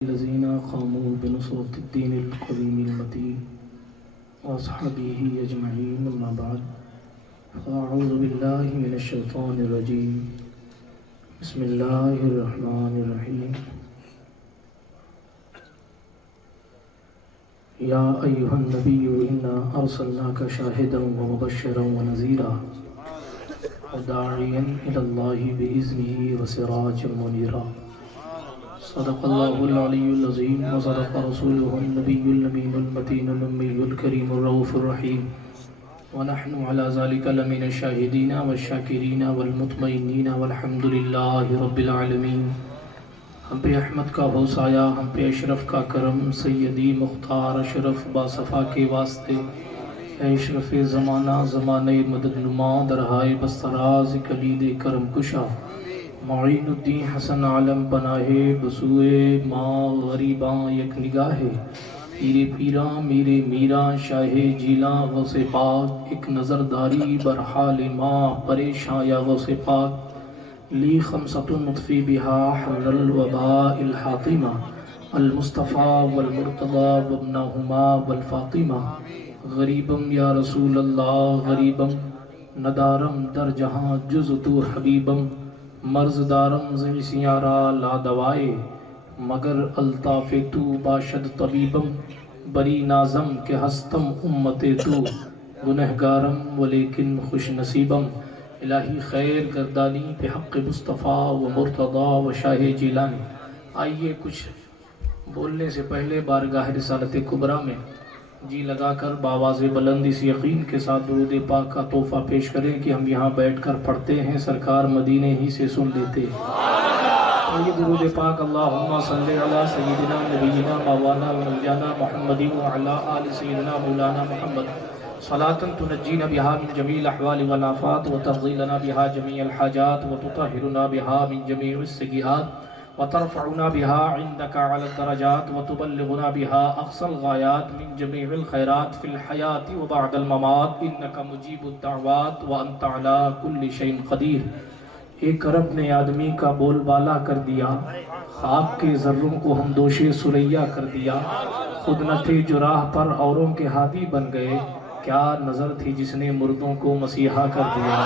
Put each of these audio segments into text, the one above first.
الذين قاموا بنصرة الدين القويم المتين وأصحابه أجمعين أما بعد فأعوذ بالله من الشيطان الرجيم بسم الله الرحمن الرحيم يا أيها النبي إنا أرسلناك شاهدا ومبشرا ونذيرا وداعيا إلى الله بإذنه وسراجا منيرا صدق الله العلي العظيم وصدق رسوله النبي الأمين المتين الأمي الكريم الرؤوف الرحيم ونحن على ذلك لمن الشاهدين والشاكرين والمطمئنين والحمد لله رب العالمين۔ ہم پہ احمد کا ہو سایہ، ہم پہ اشرف کا کرم، سیدی مختار اشرف باصفا کے واسطے، اے اشرف زمانہ زمانہ مدد نما درہائے بستراز کلید کرم کشا، معین الدین حسن عالم بناہے بسوئے ماں غریباں یک نگاہے، پیرے پیراں میرے میراں شاہ جیلاں غوث پاک، ایک نظرداری برحال ماں پریشاں یا غوث پاک، لی خمسۃ نطفی بہا حر الوباء الحاطمہ، المصطفیٰ والمرتضی وابنہما والفاطمہ، غریبم یا رسول اللہ غریبم، ندارم در جہاں جز تو حبیبم، مرض دارم زیسیارا لا دوائے، مگر الطاف تو باشد طبیبم، بری نازم کہ ہستم امت تو، گنہگارم ولیکن خوش نصیبم۔ الہی خیر گردانی پہ حق مصطفیٰ و مرتضی و شاہ جیلانی۔ آئیے کچھ بولنے سے پہلے بارگاہ رسالت کبریٰ میں جی لگا کر بآواز بلند اس یقین کے ساتھ درود پاک کا تحفہ پیش کریں کہ ہم یہاں بیٹھ کر پڑھتے ہیں، سرکار مدینے ہی سے سن لیتے ہیں۔ یہ درود پاک اللہم صلی علی سیدنا نبینا مولانا و نبینا محمد وعلی آل سیدنا مولانا محمد صلاة تنجینا بها من جمیع الاحوال والآفات وتقضی لنا بها جمیع الحاجات وتطہرنا بها من جمیع السیئات وترفعنا بها عندك على الدرجات وتبلغنا بها أقصى الغايات من جميع الخيرات في الحياة وبعد الممات إنك مجيب الدعوات وأنت على كل شيء قدير۔ ایک عرب نے آدمی کا بول بالا کر دیا، خواب کے ذروں کو ہم دوش سریا کر دیا، خود نہ تھے جو راہ پر اوروں کے ہادی بن گئے، کیا نظر تھی جس نے مردوں کو مسیحا کر دیا۔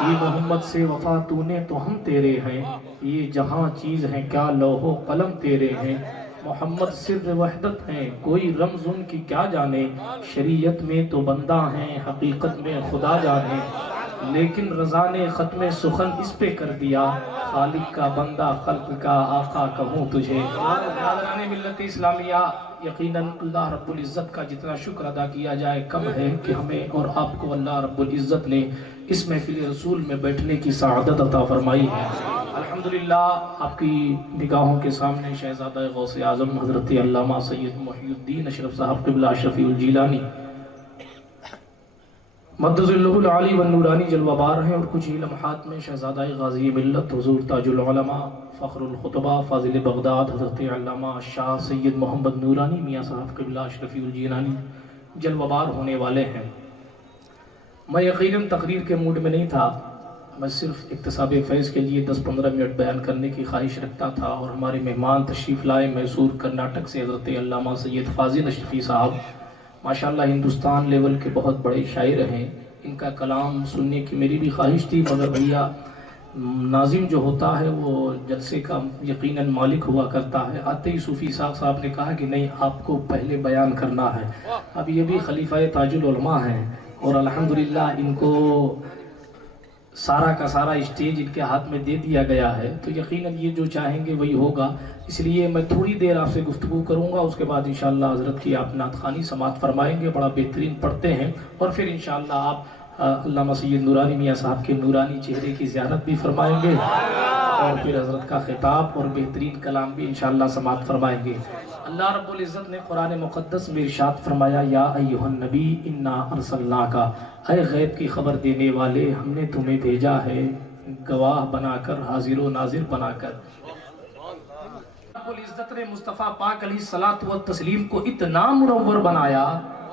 یہ محمد سے وفا تو نے تو ہم تیرے ہیں، یہ جہاں چیز ہیں کیا لوح و قلم تیرے ہیں، محمد سر وحدت ہیں کوئی رمز ان کی کیا جانے، شریعت میں تو بندہ ہیں حقیقت میں خدا جانے، لیکن رضا نے ختم سخن اس پہ کر دیا، خالق کا بندہ خلق کا آقا کہوں تجھے۔ ناظرین ملت اسلامیہ، یقیناً اللہ رب العزت کا جتنا شکر ادا کیا جائے کم ہے کہ ہمیں اور آپ کو اللہ رب العزت نے اس محفل رسول میں بیٹھنے کی سعادت عطا فرمائی ہے۔ الحمدللہ آپ کی نگاہوں کے سامنے شہزادہ غوث اعظم حضرت علامہ سید محی الدین اشرف صاحب قبلہ شفیع الجیلانی مد ظلہ العالی والنورانی جلوہ بار ہیں، اور کچھ ہی لمحات میں شہزادہ غازی ملت حضور تاج العلماء فخر الخطبہ فاضل بغداد حضرت علامہ شاہ سید محمد نورانی میاں صاحب قبلہ شفیع الجیلانی جلوہ بار ہونے والے ہیں۔ میں یقیناً تقریر کے موڈ میں نہیں تھا، میں صرف اکتساب فیض کے لیے 10-15 منٹ بیان کرنے کی خواہش رکھتا تھا، اور ہمارے مہمان تشریف لائے میسور کرناٹک سے حضرت علامہ سید فاضل اشرفی صاحب، ماشاءاللہ ہندوستان لیول کے بہت بڑے شاعر ہیں، ان کا کلام سننے کی میری بھی خواہش تھی، مگر بھیا ناظم جو ہوتا ہے وہ جلسے کا یقیناً مالک ہوا کرتا ہے۔ آتے ہی صوفی صاحب نے کہا کہ نہیں آپ کو پہلے بیان کرنا ہے۔ اب یہ بھی خلیفہ تاج العلماء ہیں اور الحمدللہ ان کو سارا کا سارا اسٹیج ان کے ہاتھ میں دے دیا گیا ہے، تو یقیناً یہ جو چاہیں گے وہی ہوگا، اس لیے میں تھوڑی دیر آپ سے گفتگو کروں گا، اس کے بعد انشاءاللہ حضرت کی آپ نعت خوانی سماعت فرمائیں گے، بڑا بہترین پڑھتے ہیں، اور پھر انشاءاللہ آپ علامہ سید نورانی میاں صاحب کے نورانی چہرے کی زیارت بھی فرمائیں گے، اور پھر حضرت کا خطاب اور بہترین کلام بھی انشاءاللہ سماعت فرمائیں گے۔ اللہ رب العزت نے قرآن مقدس میں ارشاد فرمایا، یا ایھا النبی انا ارسلناک، اے غیب کی خبر دینے والے ہم نے تمہیں بھیجا ہے گواہ بنا کر، حاضر و ناظر بنا کر۔ رب العزت نے مصطفیٰ پاک علیہ الصلوۃ والتسلیم کو اتنا منور بنایا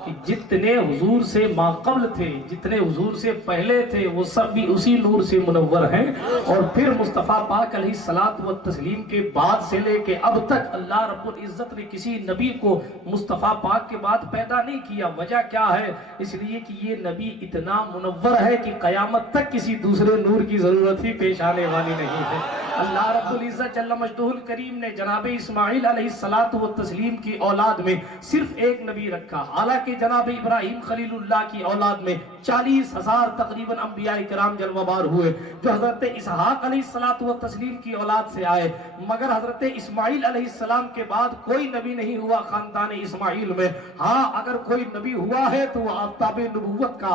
کہ جتنے حضور سے ماقبل تھے، جتنے حضور سے پہلے تھے، وہ سب بھی اسی نور سے منور ہیں، اور پھر مصطفیٰ پاک علیہ الصلوۃ والتسلیم کے بعد سے لے کے اب تک اللہ رب العزت نے کسی نبی کو مصطفیٰ پاک کے بعد پیدا نہیں کیا۔ وجہ کیا ہے؟ اس لیے کہ یہ نبی اتنا منور ہے کہ قیامت تک کسی دوسرے نور کی ضرورت ہی پیش آنے والی نہیں ہے۔ اللہ رب العزت جل مجدہ الکریم نے جناب اسماعیل علیہ الصلوۃ والتسلیم کی اولاد میں صرف ایک نبی رکھا، حالانکہ جناب ابراہیم خلیل اللہ کی اولاد میں 40,000 تقریباً انبیاء کرام جلوہ بار ہوئے جو حضرت اسحاق علیہ الصلوۃ والتسلیم کی اولاد سے آئے، مگر حضرت اسماعیل علیہ السلام کے بعد کوئی نبی نہیں ہوا خاندان اسماعیل میں۔ ہاں اگر کوئی نبی ہوا ہے تو وہ آفتاب نبوت کا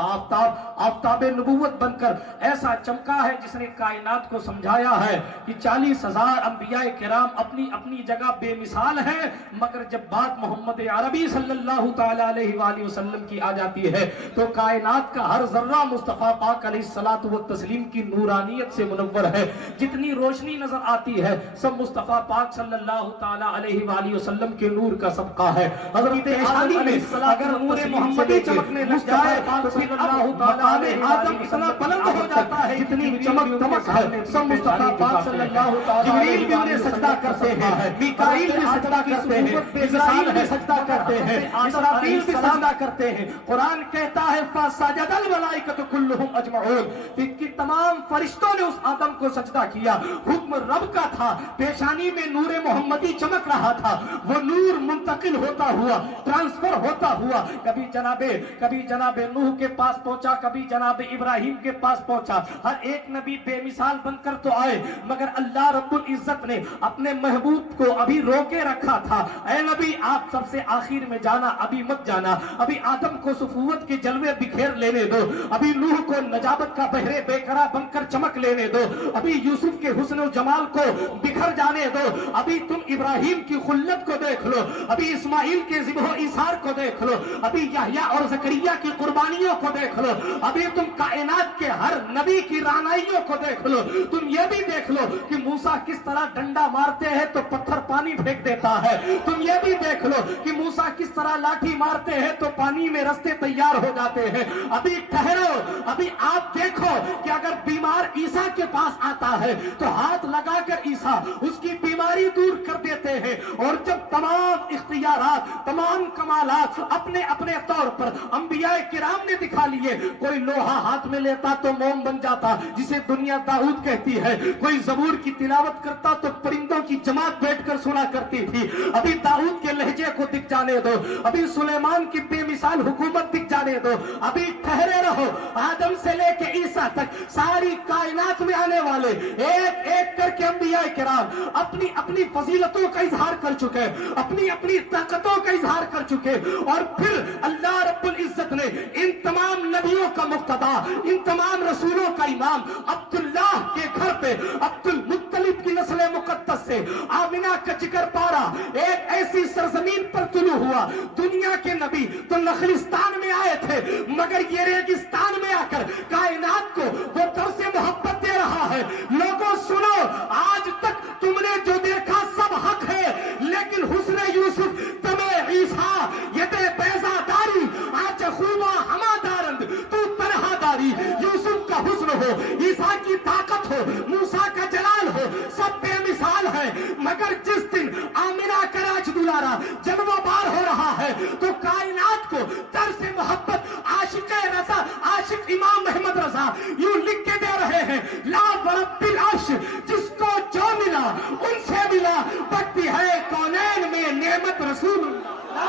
آفتاب نبوت بن کر ایسا چمکا ہے جس نے کائنات کو سمجھایا ہے کہ 40,000 انبیاء کرام اپنی اپنی جگہ بے مثال ہیں، مگر جب بات محمد عربی صلی اللہ تعالی علیہ وآلہ وسلم کی آ جاتی ہے تو کائنات کا ہر ذرہ مصطفیٰ پاک علیہ الصلوۃ والتسلیم کی نورانیت سے منور ہے۔ جتنی روشنی نظر آتی ہے سب مصطفیٰ پاک صلی اللہ تعالی علیہ وآلہ وسلم کے نور کا صدقہ ہے۔ حضرت آدم میں اگر نور محمدی چمکنے لگ جائے تو پھر مقام آدم اتنا بلند ہو جاتا ہے، جتنی چمک دمک ہے سب مصطفیٰ پاک صلی اللہ تعالی، جبریل بھی انہیں سجدہ کرتے ہیں، میکائیل بھی سجدہ کرتے ہیں، اسرائیل بھی سجدہ کرتے ہیں، اسرافیل بھی سجدہ کرتے ہیں۔ قرآن کہتا ہے فَسَجَدَ الْمَلَائِكَةُ كُلُّهُمْ أَجْمَعُونَ کہ تمام فرشتوں نے اس آدم کو سجدہ کیا۔ حکم رب کا تھا، پیشانی میں نور محمدی چمک رہا تھا، وہ نور منتقل ہوتا ہوا، ٹرانسفر ہوتا ہوا، کبھی جناب نوح کے پاس پہنچا، کبھی جناب ابراہیم کے پاس پہنچا۔ ہر ایک نبی بے مثال بن کر تو آئے، مگر اللہ رب العزت نے اپنے محبوب کو ابھی روکے رکھا تھا، اے نبی آپ سب سے آخر میں جانا، ابھی مت جانا، ابھی آدم کو صفوت کے جلوے بکھیر لینے دو، ابھی نوح کو نجابت کا بہرے بیکرا بن کر چمک لینے دو، ابھی یوسف کے حسن و جمال کو بکھر جانے دو، ابھی تم ابراہیم کی خلت کو دیکھ لو، ابھی اسماعیل کے ذبح و ایثار کو دیکھ لو، ابھی یحییٰ اور زکریا کی قربانیوں کو دیکھ لو، ابھی تم کائنات کے ہر نبی کی رعنائیوں کو دیکھ لو، تم یہ بھی دیکھ لو کہ موسیٰ کس طرح ڈنڈا مارتے ہیں تو پتھر پانی پھینک دیتا ہے، تم یہ بھی دیکھ لو کہ موسیٰ کس طرح لاٹھی مارتے ہیں تو پانی میں رستے تیار ہو جاتے ہیں۔ ابھی ٹھہرو، ابھی آپ دیکھو کہ اگر بیمار عیسیٰ کے پاس آتا ہے تو ہاتھ لگا کر عیسیٰ اس کی بیماری دور کر دیتے ہیں، اور جب تمام اختیارات، تمام کمالات اپنے اپنے طور پر انبیاء کرام نے دکھا لیے، کوئی لوہا ہاتھ میں لیتا تو موم بن جاتا جسے دنیا داؤد کہتی ہے، کوئی زبور کی تلاوت کرتا تو پرندوں کی جماعت بیٹھ کر سنا کرتی تھی، ابھی داؤد کے لہجے کو دکھ جانے دو، ابھی سلیمان کی بے مثال حکومت دکھ جانے دو، ابھی ٹھہرے رہو، آدم سے لے کے عیسیٰ تک ساری کائنات میں آنے والے ایک ایک کر کے انبیاء کرام اپنی اپنی فضیلتوں کا اظہار کر چکے، اپنی اپنی طاقتوں کا اظہار کر چکے، اور پھر اللہ رب العزت نے ان تمام نبیوں کا مقتدا، ان تمام رسولوں کا امام عبداللہ کے گھر پہ عبد المطلب کی نسل مقدس سے آمنہ کا جگر پارا ایک ایسی سرزمین پر طلوع ہوا۔ دنیا کے نبی تو نخلستان میں آئے تھے، مگر یہ ریگستان میں آ کر کائنات کو وہ درس محبت دے رہا ہے۔ لوگوں سنو، آج تک تم نے جو دیکھا سب حق ہے، لیکن حسن یوسف تمہیں عیسیٰ یدے بیضا داری آج خوبا ہما دارند تو تنہا داری۔ یوسف کا حسن ہو، عیسیٰ کی طاقت ہو، موسیٰ کا جلال ہو، سب بے مثال ہے، مگر جس دن آمنہ کا راج دلارا جلوہ بار ہو رہا ہے تو کائنات کو درس محبت عاشق رضا، عاشق امام محمد رضا یوں لکھ کے دے رہے ہیں، لا ورب العرش جس کو جو ملا ان سے ملا، بڑھتی ہے کونین میں نعمت رسول اللہ۔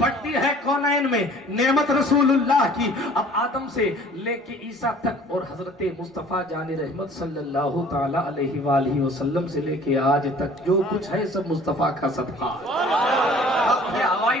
بڑھتی ہے کونین میں نعمت رسول اللہ کی۔ اب آدم سے لے کے عیسیٰ تک اور حضرت مصطفیٰ جان رحمت صلی اللہ تعالی علیہ وآلہ وسلم سے لے کے آج تک جو کچھ ہے سب مصطفیٰ کا صدقہ۔ ہوائی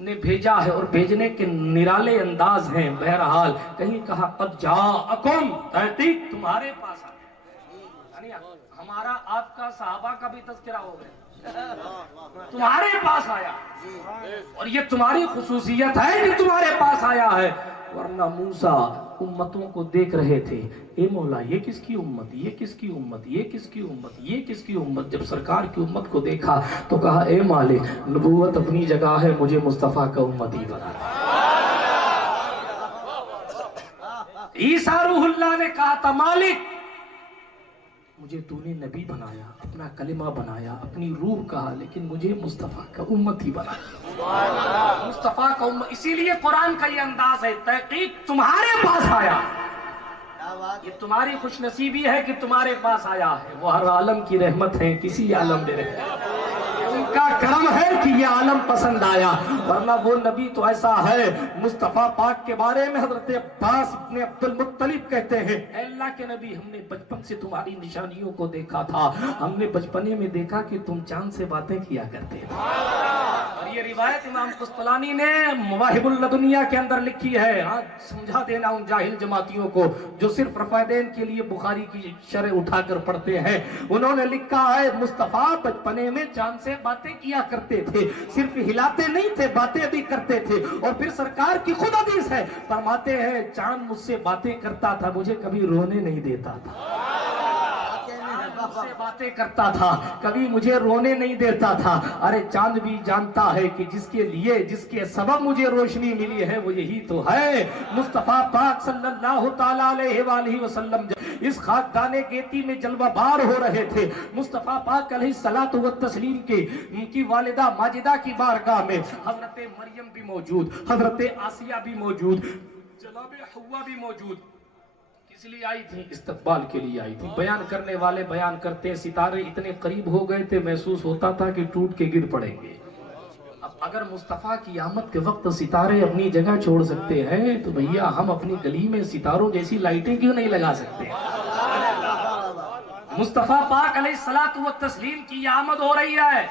نے بھیجا ہے اور بھیجنے کے نرالے انداز ہیں. بہرحال کہیں کہا قد جاءکم، تحقیق تمہارے پاس آ گیا. یعنی ہمارا آپ کا صحابہ کا بھی تذکرہ ہو گیا، تمہارے پاس آیا، اور یہ تمہاری خصوصیت ہے کہ تمہارے پاس آیا ہے. ورنہ موسیٰ امتوں کو دیکھ رہے تھے، اے مولا یہ کس کی امت، یہ کس کی امت، یہ کس کی امت، یہ کس کی امت. جب سرکار کی امت کو دیکھا تو کہا اے مالک، نبوت اپنی جگہ ہے، مجھے مصطفیٰ کا امت ہی بنا. عیسیٰ روح اللہ نے کہا تھا مالک مجھے تو نے نبی بنایا، اپنا کلمہ بنایا، اپنی روح کہا، لیکن مجھے مصطفیٰ کا امت ہی بنایا. مصطفیٰ کا امت. اسی لیے قرآن کا یہ انداز ہے، تحقیق تمہارے پاس آیا. یہ تمہاری خوش نصیبی ہے کہ تمہارے پاس آیا ہے. وہ ہر عالم کی رحمت ہے، کسی عالم میں رہے، ان کا کرم ہے کہ یہ عالم پسند آیا. ورنہ وہ نبی تو ایسا ہے. مصطفیٰ پاک کے بارے میں حضرت عباس ابن عبد المطلب کہتے ہیں اے اللہ کے نبی، ہم نے بچپن سے تمہاری نشانیوں کو دیکھا تھا. ہم نے بچپنے میں دیکھا کہ تم چاند سے باتیں کیا کرتے تھے. اور یہ روایت امام قسطلانی نے مواہب اللدنیہ کے اندر لکھی ہے. آج سمجھا دینا ان جاہل جماعتیوں کو جو صرف رفع دین کے لیے بخاری کی شرح اٹھا کر پڑھتے ہیں. انہوں نے لکھا ہے مصطفیٰ بچپنے میں چاند سے باتیں کیا کرتے تھے، صرف ہلاتے نہیں تھے، باتیں بھی کرتے تھے. اور پھر سرکار کی خود حدیث ہے، فرماتے ہیں چاند مجھ سے باتیں کرتا تھا، مجھے کبھی رونے نہیں دیتا تھا. مجھ سے باتیں کرتا تھا، کبھی مجھے رونے نہیں دیتا تھا. ارے چاند بھی جانتا ہے کہ جس کے لیے، جس کے سبب مجھے روشنی ملی ہے وہ یہی تو ہے. مصطفیٰ پاک صلی اللہ تعالیٰ علیہ وآلہ وسلم اس خاکدان گیتی میں جلوہ بار ہو رہے تھے. مصطفیٰ پاک علیہ الصلوۃ والتسلیم کے ان کی والدہ ماجدہ کی بارگاہ میں حضرت مریم بھی موجود، حضرت آسیہ بھی موجود، جناب حوا بھی موجود. اس لیے آئی تھی، استقبال کے لیے آئی تھی. بیان کرنے والے بیان کرتے، ستارے اتنے قریب ہو گئے تھے محسوس ہوتا تھا کہ ٹوٹ کے گر پڑیں گے. اب اگر مصطفیٰ کی آمد کے وقت ستارے اپنی جگہ چھوڑ سکتے ہیں تو بھیا ہم اپنی گلی میں ستاروں جیسی لائٹیں کیوں نہیں لگا سکتے؟ مصطفیٰ پاک علیہ الصلوۃ والتسلیم کی آمد ہو رہی ہے.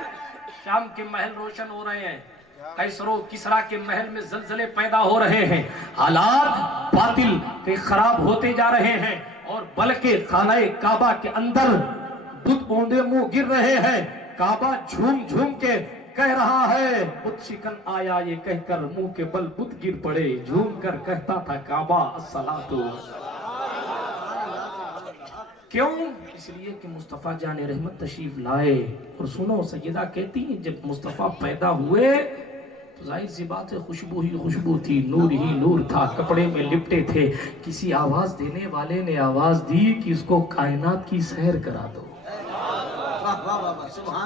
شام کے محل روشن ہو رہے ہیں، قیصر و کسریٰ کے محل میں زلزلے پیدا ہو رہے ہیں، حالات باطل کے خراب ہوتے جا رہے ہیں، اور بلکہ خانہ کعبہ کے اندر بت اوندے منہ گر رہے ہیں. کعبہ جھوم جھوم کے کہہ رہا ہے بت شکن آیا، یہ کہہ کر منہ کے بل بت گر پڑے. جھوم کر کہتا تھا کعبہ الصلاۃ. کیوں؟ اس لیے کہ مصطفیٰ جان رحمت تشریف لائے. اور سنو، سیدہ کہتی ہیں جب مصطفیٰ پیدا ہوئے تو ظاہر سی بات ہے خوشبو ہی خوشبو تھی، نور ہی نور تھا، کپڑے میں لپٹے تھے. کسی آواز دینے والے نے آواز دی کہ اس کو کائنات کی سیر کرا دو،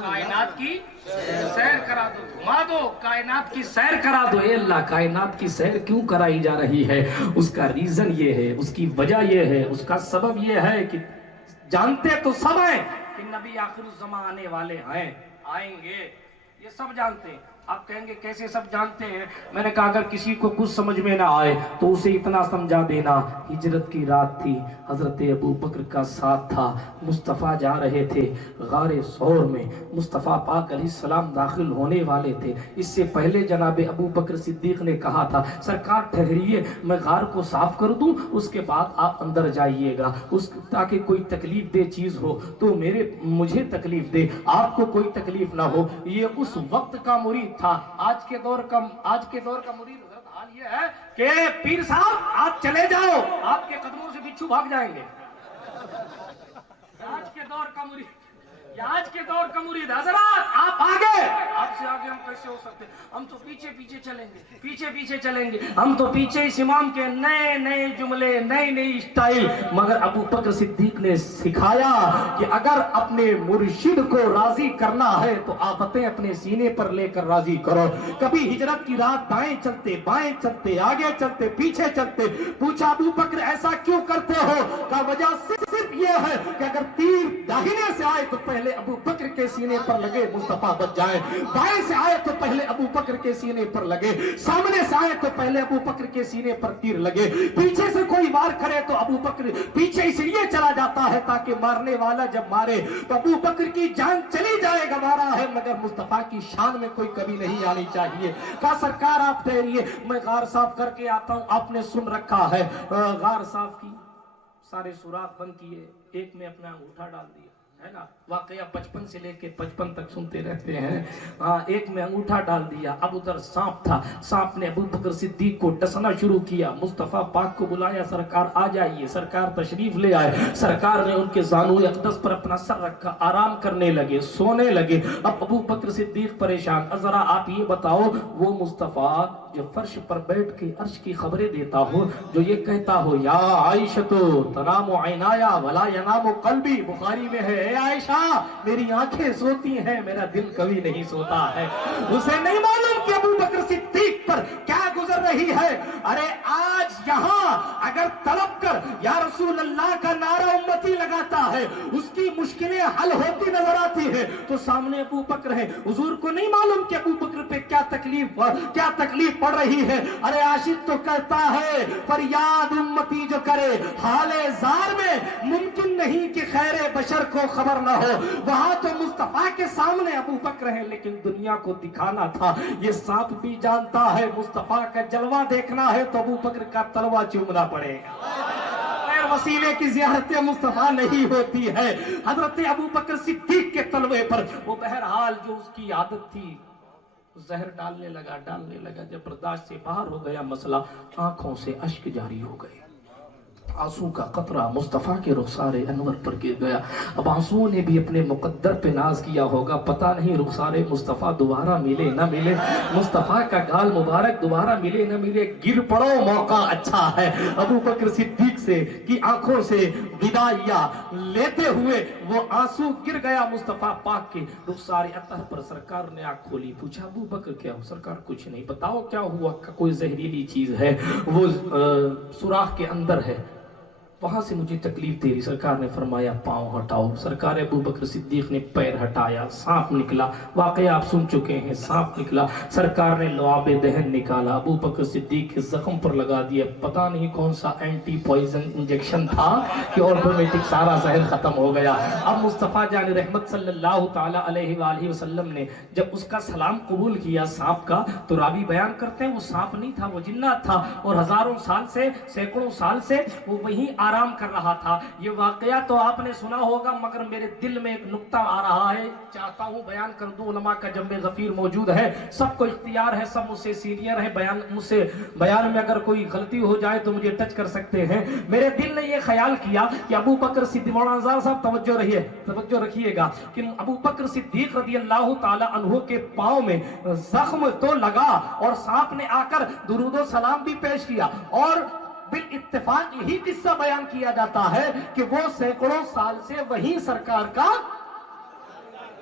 کائنات کی سیر کرا دو، گھما دو، کائنات کی سیر کرا دو. اے اللہ، کائنات کی سیر کیوں کرائی جا رہی ہے؟ اس کا ریزن یہ ہے، اس کی وجہ یہ ہے، اس کا سبب یہ ہے کہ جانتے تو سب ہیں کہ نبی آخر الزمان آنے والے ہیں، آئیں گے، یہ سب جانتے ہیں. آپ کہیں گے کیسے سب جانتے ہیں؟ میں نے کہا اگر کسی کو کچھ سمجھ میں نہ آئے تو اسے اتنا سمجھا دینا، ہجرت کی رات تھی، حضرت ابو بکر کا ساتھ تھا، مصطفیٰ جا رہے تھے غار ثور میں، مصطفیٰ پاک علیہ السلام داخل ہونے والے تھے. اس سے پہلے جناب ابو بکر صدیق نے کہا تھا سرکار ٹھہریے، میں غار کو صاف کر دوں، اس کے بعد آپ اندر جائیے گا، تاکہ کوئی تکلیف دہ چیز ہو تو مجھے تکلیف دے، آپ کو کوئی تکلیف نہ ہو. یہ اس وقت کا مرید تھا. آج کے دور کا مرید حضرت حال یہ ہے کہ پیر صاحب آپ چلے جاؤ، آپ کے قدموں سے بچھو بھاگ جائیں گے. آج کے دور کا مرید حضرات آپ آگے، آپ سے آگے ہم کیسے ہو سکتے؟ ہم تو پیچھے چلیں گے، ہم تو پیچھے اس امام کے نئے نئے جملے، نئی نئی اسٹائل. مگر ابو بکر صدیق نے سکھایا کہ اگر اپنے مرشد کو راضی کرنا ہے تو آفتیں اپنے سینے پر لے کر راضی کرو. کبھی ہجرت کی رات دائیں چلتے، بائیں چلتے، آگے چلتے، پیچھے چلتے. پوچھا ابو بکر ایسا کیوں کرتے ہو؟ کا وجہ صرف یہ ہے کہ اگر تیر داہنے سے آئے تو پہلے ابو بکر کے کے سینے پر لگے مصطفیٰ بچ جائے، بائیں سے آئے تو پہلے ابو بکر کے سینے پر لگے، سامنے سے آئے تو پہلے ابو بکر کے سینے پر تیر لگے، پیچھے سے کوئی وار کرے تو ابو بکر پیچھے اس لیے چلا جاتا ہے تاکہ مارنے والا جب مارے تو ابو بکر کی جان چلی جائے گوارا ہے، مگر مصطفیٰ کی شان میں کوئی کمی نہیں آنی چاہیے۔ کہا سرکار آپ ٹھہریے، میں غار صاف کر کے آتا ہوں۔ آپ نے سن رکھا ہے، غار صاف کی، سارے سوراخ بند کیے، ایک میں اپنا انگوٹھا ڈال دیا، ہے نا، واقعہ 55 سے لے کے 55 تک سنتے رہتے ہیں۔ ایک میں انگوٹھا ڈال دیا، اب ادھر سانپ تھا، سانپ نے ابو بکر صدیق کو ڈسنا شروع کیا۔ مصطفیٰ پاک کو بلایا، سرکار آ جائیے، سرکار تشریف لے آئے۔ سرکار نے ان کے زانوئے اقدس پر اپنا سر رکھا، آرام کرنے لگے، سونے لگے۔ اب ابو بکر صدیق پریشان، ذرا آپ یہ بتاؤ، وہ مصطفیٰ جو فرش پر بیٹھ کے عرش کی خبریں دیتا ہو، جو یہ کہتا ہو یا عائشہ تنام عینایا ولا ینام قلبی، بخاری میں ہے، اے عائشہ میری آنکھیں سوتی ہیں میرا دل کبھی نہیں سوتا ہے، اسے نہیں معلوم کہ ابو بکر صدیق پر کیا گزر رہی ہے۔ ارے آج یہاں اگر طلب کر یا رسول اللہ کا نعرہ امتی لگاتا ہے، اس کی مشکلیں حل ہوتی نظر آتی ہے، تو سامنے ابو بکر ہے، حضور کو نہیں معلوم کہ ابو بکر پہ کیا تکلیف پڑ رہی ہے۔ ارے عاشق تو کہتا ہے فریاد امتی جو کرے حال زار میں، ممکن نہیں کہ خیر بشر کو خبر نہ ہو۔ وہاں تو مصطفیٰ کے سامنے ابو بکر ہے، لیکن دنیا کو دکھانا تھا۔ یہ سانپ بھی جانتا ہے مصطفیٰ کا جلوہ دیکھنا ہے تو ابو بکر کا تلوہ چومنا پڑے گا، وسیلے کی زیارت مصطفیٰ نہیں ہوتی ہے۔ حضرت ابو بکر صدیق کے تلوے پر وہ بہرحال جو اس کی عادت تھی زہر ڈالنے لگا، جب برداشت سے باہر ہو گیا مسئلہ، آنکھوں سے اشک جاری ہو گئے، آنسو کا قطرہ مصطفیٰ کے رخسار انور پر گر گیا۔ اب آنسو نے بھی اپنے مقدر پہ ناز کیا ہوگا، پتہ نہیں رخسار مصطفیٰ دوبارہ ملے نہ ملے، مصطفیٰ کا گال مبارک دوبارہ ملے نہ ملے، گر پڑو موقع اچھا ہے۔ ابو بکر صدیق سے کی آنکھوں سے بداعیہ لیتے ہوئے وہ آنسو گر گیا مصطفیٰ پاک کے رخسار اطہر پر۔ سرکار نے آنکھ کھولی، پوچھا ابو بکر کیا ہو؟ سرکار کچھ نہیں، بتاؤ کیا ہوا؟ کوئی زہریلی چیز ہے، وہ سوراخ کے اندر ہے، وہاں سے مجھے تکلیف دے رہی۔ سرکار نے فرمایا پاؤں ہٹاؤ۔ سرکار ابو بکر صدیق نے پیر ہٹایا، سانپ نکلا، واقعہ آپ سن چکے ہیں، سانپ نکلا۔ سرکار نے لعاب دہن نکالا، ابو بکر صدیق کے زخم پر لگا دیا، پتہ نہیں کون سا اینٹی پوائزن انجیکشن تھا کہ آٹومیٹک سارا زہر ختم ہو گیا۔ اب مصطفیٰ جان رحمت صلی اللہ تعالی علیہ وآلہ وسلم نے جب اس کا سلام قبول کیا سانپ کا، تو راوی بیان کرتے ہیں وہ سانپ نہیں تھا، وہ جنات تھا، اور ہزاروں سال سے، سینکڑوں سال سے وہ وہیں آرام کر رہا تھا۔ یہ واقعہ تو آپ نے سنا ہوگا، مگر میرے دل میں ایک نقطہ آ رہا ہے، چاہتا ہوں بیان کر دوں۔ علماء کا جنب غفیر موجود ہے، سب کو اختیار ہے، سب مجھ سے سینئر ہے، مجھ سے بیان میں اگر کوئی غلطی ہو جائے تو مجھے ٹچ کر سکتے ہیں۔ میرے دل نے یہ خیال کیا کہ ابو بکر صدیق، مولانا صاحب توجہ رکھیے گا کہ ابو بکر صدیق رضی اللہ تعالی عنہ کے پاؤں میں زخم تو لگا اور سانپ نے آ کر درود و سلام بھی پیش کیا، اور بالاتفاق یہی قصہ بیان کیا جاتا ہے کہ وہ سینکڑوں سال سے وہی سرکار کا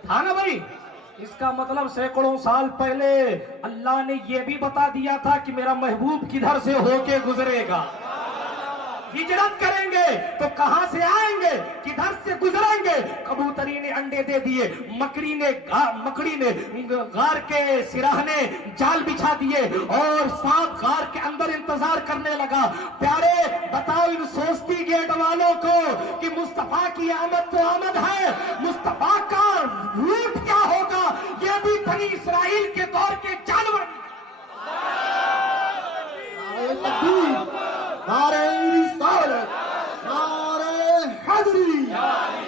تھا نا بھائی۔ اس کا مطلب سینکڑوں سال پہلے اللہ نے یہ بھی بتا دیا تھا کہ میرا محبوب کدھر سے ہو کے گزرے گا، ہجرت کریں گے تو کہاں سے آئیں گے، کدھر سے گزریں گے۔ کبوتری نے انڈے دے دیے، مکڑی نے غار کے سراہنے جال بچھا دیے، اور سانپ غار کے اندر انتظار کرنے لگا۔ پیارے بتاؤ ان سوستی گیٹ والوں کو کہ مصطفیٰ کی آمد تو آمد ہے، مصطفیٰ کا روٹ کیا ہوگا یہ بھی بنی اسرائیل کے دور کے جانور۔ نعرہ رسالت، نعرہ حیدری،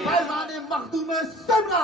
فیضان مخدوم سمنا۔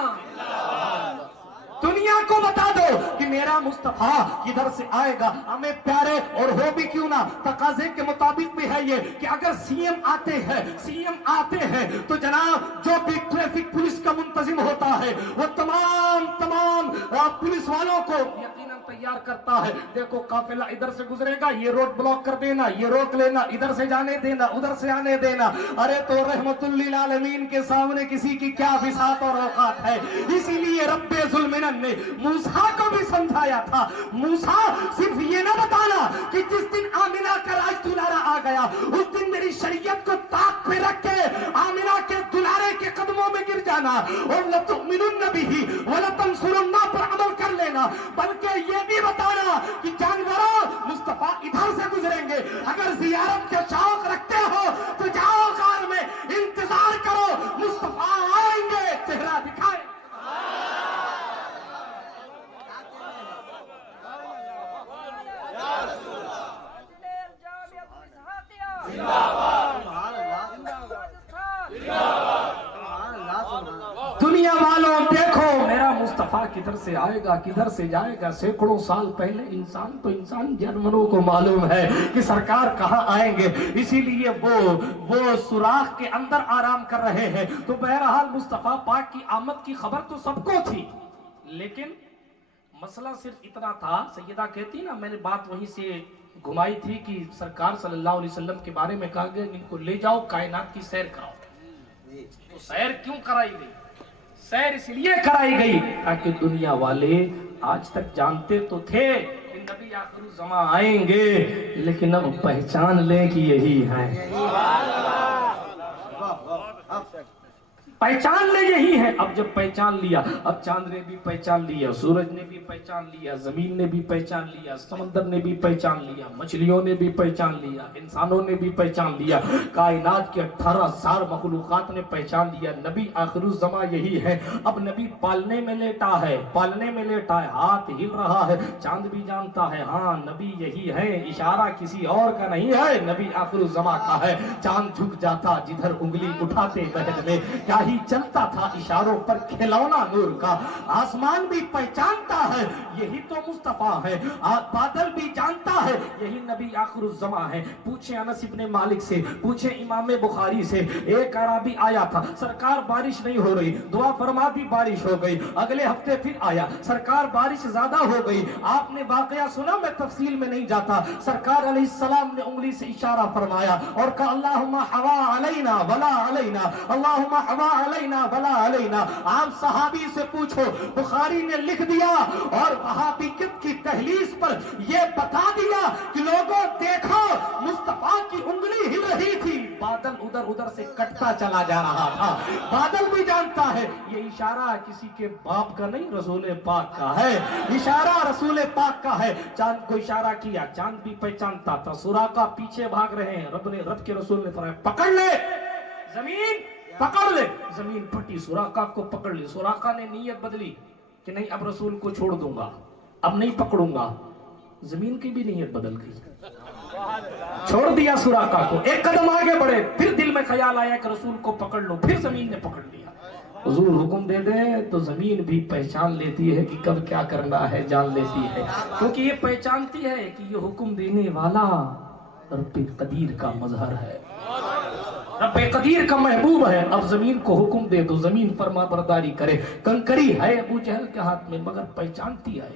دنیا کو بتا دو کہ میرا مصطفیٰ کدھر سے آئے گا۔ ہمیں پیارے اور ہو بھی کیوں نہ، تقاضے کے مطابق بھی ہے یہ کہ اگر سی ایم آتے ہیں تو جناب جو بھی ٹریفک پولیس کا منتظم ہوتا ہے وہ تمام پولیس والوں کو یقیناً تیار کرتا ہے۔ دیکھو قافلہ ادھر سے گزرے گا، یہ روڈ بلاک کر دینا، یہ روک لینا، ادھر سے جانے دینا، ادھر سے آنے دینا۔ ارے تو رحمت للعالمین کے سامنے کسی کی کیا بساط اور اوقات ہے۔ اسی لیے رب ذوالمنن نے موسیٰ کو بھی سمجھایا تھا، موسیٰ صرف یہ نہ بتانا کہ جس دن آمنہ کا راج دلارا آ گیا اس دن میری شریعت کو طاق پہ رکھ کے آمنہ کے دلارے کے قدموں میں گر جانا۔ جانا اور لتؤمنن بہ ولتنصرن پر عمل کر لینا، بلکہ یہ بھی بتانا کہ جانوروں مصطفیٰ ادھر سے گزریں گے، اگر زیارت کے شوق رکھتے ہو تو جاؤ غار میں انتظار کرو، مصطفیٰ آئیں گے، چہرہ دکھائیں۔ دنیا والوں دیکھو میرا مصطفیٰ کدھر سے آئے گا کدھر سے جائے گا، سینکڑوں سال پہلے انسان تو انسان جانوروں کو معلوم ہے کہ سرکار کہاں آئیں گے، اسی لیے وہ سوراخ کے اندر آرام کر رہے ہیں۔ تو بہرحال مصطفیٰ پاک کی آمد کی خبر تو سب کو تھی، لیکن مسئلہ صرف اتنا تھا، سیدہ کہتی نا میں نے بات وہیں سے گھمائی تھی کہ سرکار صلی اللہ علیہ وسلم کے بارے میں کہا گیا ان کو لے جاؤ کائنات کی سیر کراؤ۔ تو سیر کیوں کرائی گئی؟ سیر اس لیے کرائی گئی تاکہ دنیا والے آج تک جانتے تو تھے کہ نبی آخر الزمان آئیں گے، لیکن اب پہچان لیں کہ یہی ہیں، پہچان لے یہی ہے۔ اب جب پہچان لیا، اب چاند نے بھی پہچان لیا، سورج نے بھی پہچان لیا، زمین نے بھی پہچان لیا، سمندر نے بھی پہچان لیا، مچھلیوں نے بھی پہچان لیا، انسانوں نے بھی پہچان لیا، کائنات کے 18,000 مخلوقات نے پہچان لیا نبی آخر الزمان یہی ہے۔ اب نبی پالنے میں لیٹا ہے، ہاتھ ہل رہا ہے، چاند بھی جانتا ہے ہاں نبی یہی ہے، اشارہ کسی اور کا نہیں ہے، نبی آخر الزمان کا ہے۔ چاند جھک جاتا جدھر انگلی اٹھاتے بہن میں، کیا ہی چلتا تھا اشاروں پر کھلونا نور کا، آسمان بھی پہچانتا ہے یہی تو مصطفیٰ ہے، بادل بھی جانتا ہے یہی نبی آخر الزمان ہے۔ پوچھیں انس ابن مالک سے، پوچھیں امام بخاری سے، ایک عربی آیا تھا، سرکار بارش نہیں ہو رہی، دعا فرما دی بارش ہو گئی، اگلے ہفتے پھر آیا، سرکار بارش زیادہ ہو گئی، آپ نے واقعہ سنا، میں تفصیل میں نہیں جاتا، سرکار علیہ السلام نے انگلی سے اشارہ فرمایا اور کہا اللہم حوا علینا ولا علینا، اللہم حوا علینا ولا علینا۔ آپ صحابی سے پوچھو، بخاری نے لکھ دیا اور وہابیت کی تحلیل پر یہ بتا دیا کہ لوگوں دیکھو مصطفیٰ کی انگلی ہل رہی تھی، بادل ادھر سے کٹتا چلا جا رہا تھا، بادل بھی جانتا ہے یہ اشارہ کسی کے باپ کا نہیں رسول پاک کا ہے، اشارہ رسول پاک کا ہے۔ چاند کو اشارہ کیا، چاند بھی پہچانتا تھا، سوراخا پیچھے بھاگ رہے ہیں، رب کے رسول نے فرمایا پکڑ لے زمین، پکڑ لے زمین، پھٹی، سوراخا کو پکڑ لی، سوراخا نے نیت بدلی کہ نہیں اب رسول کو چھوڑ دوں گا، اب نہیں پکڑوں گا، زمین کی بھی نیت بدل گئی، چھوڑ دیا سوراخا کو، ایک قدم آگے بڑھے، پھر دل میں خیال آیا کہ رسول کو پکڑ لو، پھر زمین نے پکڑ لیا۔ حضور حکم دے دے تو زمین بھی پہچان لیتی ہے کہ کب کیا کرنا ہے، جان لیتی ہے، کیونکہ یہ پہچانتی ہے کہ یہ حکم دینے والا رب قدیر کا مظہر ہے، رب قدیر کا محبوب ہے۔ اب زمین کو حکم دے تو زمین فرما برداری کرے، کنکری ہے ابو جہل کے ہاتھ میں مگر پہچانتی ہے،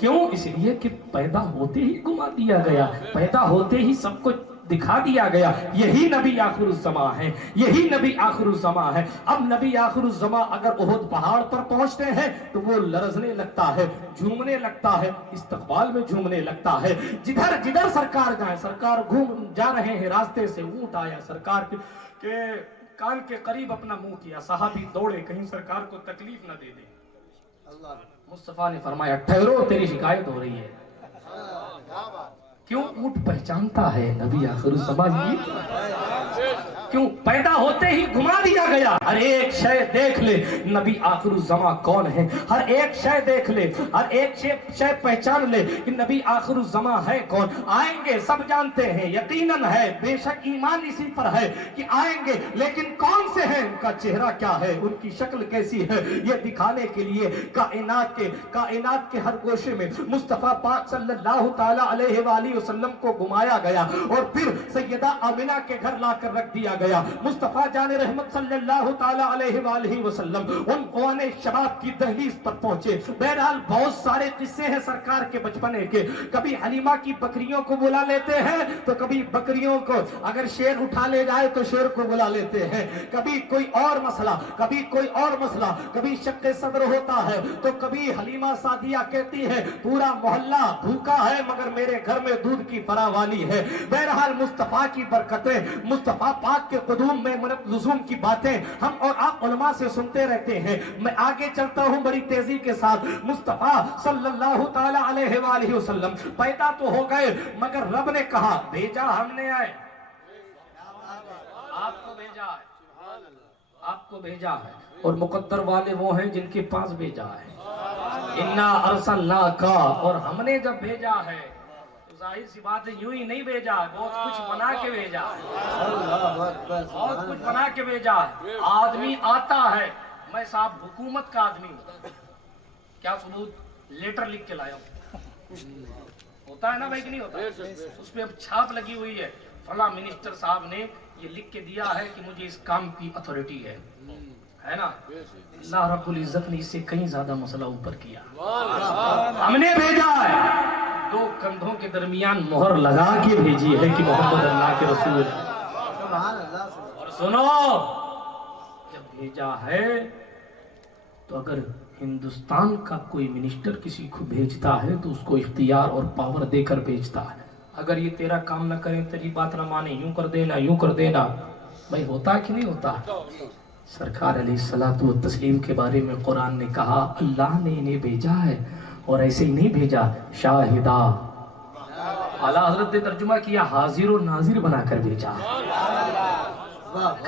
کیوں؟ اس لیے کہ پیدا ہوتے ہی گما دیا گیا، پیدا ہوتے ہی سب کچھ دکھا دیا گیا، یہی نبی آخر الزمان ہے، یہی نبی آخر الزمان ہے۔ اب نبی آخر الزمان اگر احد پہاڑ پر پہنچتے ہیں تو وہ لرزنے لگتا ہے، جھومنے لگتا ہے، استقبال میں جھومنے لگتا ہے، جدھر سرکار جائیں، سرکار گھوم جا رہے ہیں، راستے سے اونٹ آیا، سرکار کے کان کے قریب اپنا منہ کیا، صحابی دوڑے کہیں سرکار کو تکلیف نہ دے دے، مصطفیٰ نے فرمایا ٹھہرو تیری شکایت ہو رہی ہے، کیوں؟ اونٹ پہچانتا ہے نبی آخر الزمان، کیوں؟ پیدا ہوتے ہی گھما دیا گیا، ہر ایک شے دیکھ لے نبی آخر الزمان کون ہے، ہر ایک شے دیکھ لے، ہر ایک شے پہچان لے کہ نبی آخر الزمان ہے کون، آئیں گے سب جانتے ہیں، یقیناً ہے، بے شک ایمان اسی پر ہے کہ آئیں گے، لیکن کون سے ہیں، ان کا چہرہ کیا ہے، ان کی شکل کیسی ہے، یہ دکھانے کے لیے کائنات کے ہر گوشے میں مصطفیٰ پاک صلی اللہ تعالیٰ علیہ وآلہ وسلم کو گھمایا گیا اور پھر سیدہ آمنہ کے گھر لا کر رکھ دیا گیا۔ مصطفیٰ جان رحمت صلی اللہ تعالیٰ علیہ وآلہ وسلم ان قوان شباب کی دہلیز پر پہنچے۔ بہرحال بہت سارے قصے ہیں سرکار کے بچپنے کے، کبھی حلیمہ کی بکریوں کو بلا لیتے ہیں تو کبھی بکریوں کو، اگر شیر اٹھا لے جائے تو شیر کو بلا لیتے ہیں، کبھی کوئی اور مسئلہ، کبھی شق صدر ہوتا ہے تو کبھی حلیمہ سعدیہ کہتی ہے پورا محلہ بھوکا ہے مگر میرے گھر میں دودھ کی فراوانی ہے۔ بہرحال مصطفیٰ کی برکتیں، مصطفیٰ پاک کے قدوم میں لزوم کی باتیں ہم اور آپ علماء سے سنتے رہتے ہیں. میں آگے چلتا ہوں بڑی تیزی کے ساتھ. مصطفیٰ صلی اللہ تعالی علیہ وآلہ وسلم پیدا تو ہو گئے مگر رب نے کہا بھیجا ہم نے آئے. آپ کو بھیجا ہے, آپ کو بھیجا ہے, اور مقدر والے وہ ہیں جن کے پاس بھیجا ہے. اِنَّا أَرْسَلْنَاكَ, اور ہم نے جب بھیجا ہے تو ظاہر سی بات ہے یوں ہی نہیں بھیجا ہے, بہت کچھ بنا کے بھیجا ہے, بہت کچھ بنا کے بھیجا ہے. آدمی آتا ہے, میں صاحب حکومت کا آدمی ہوں, کیا ثبوت؟ لیٹر لکھ کے لایا ہوں. ہوتا ہے نا بھائی کہ نہیں ہوتا؟ اس پہ اب چھاپ لگی ہوئی ہے, فلاں منسٹر صاحب نے یہ لکھ کے دیا ہے کہ مجھے اس کام کی اتھارٹی ہے نا. اللہ رب العزت نے اس سے کہیں زیادہ مسئلہ اوپر کیا. ہم نے بھیجا ہے, دو کندھوں کے درمیان مہر لگا کے بھیجی ہے کہ محمد اللہ کے رسول ہے. اور سنو, جب بھیجا ہے تو اگر ہندوستان کا کوئی منسٹر کسی کو بھیجتا ہے تو اس کو اختیار اور پاور دے کر بھیجتا ہے. اگر یہ تیرا کام نہ کریں, تیری بات نہ مانے, یوں کر دینا یوں کر دینا, بھائی ہوتا کہ نہیں ہوتا؟ سرکار علیہ الصلوۃ والتسلیم کے بارے میں قرآن نے کہا اللہ نے انہیں بھیجا ہے, اور ایسے ہی نہیں بھیجا, شاہدہ. اعلیٰ حضرت نے ترجمہ کیا حاضر و ناظر بنا کر بھیجا ہے,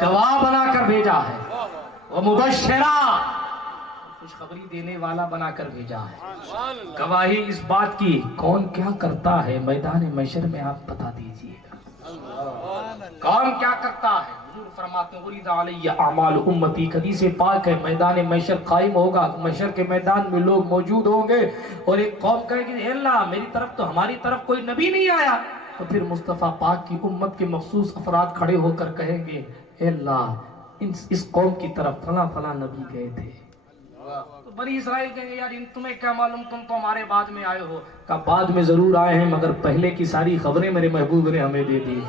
گواہ بنا کر بھیجا ہے, ومبشرا, خوشخبری دینے والا بنا کر بھیجا ہے. گواہی اس بات کی کون کیا کرتا ہے میدان محشر میں آپ بتا دیجئے گا, کون کیا کرتا ہے. حضور فرماتے ہیں غُرِضَ عَلَيَّ اعمال امتی, حدیث پاک ہے, میدان محشر قائم ہوگا, محشر کے میدان میں لوگ موجود ہوں گے اور ایک قوم کہے گی اے اللہ میری طرف تو ہماری طرف کوئی نبی نہیں آیا. تو پھر مصطفیٰ پاک کی امت کے مخصوص افراد کھڑے ہو کر کہیں گے اے اللہ اس قوم کی طرف فلاں فلاں نبی گئے تھے. تو بنی اسرائیل کہیں گے یار تمہیں کیا معلوم, تم تو ہمارے بعد میں آئے ہو. کہا بعد میں ضرور آئے ہیں مگر پہلے کی ساری خبریں میرے محبوب نے ہمیں دے دی.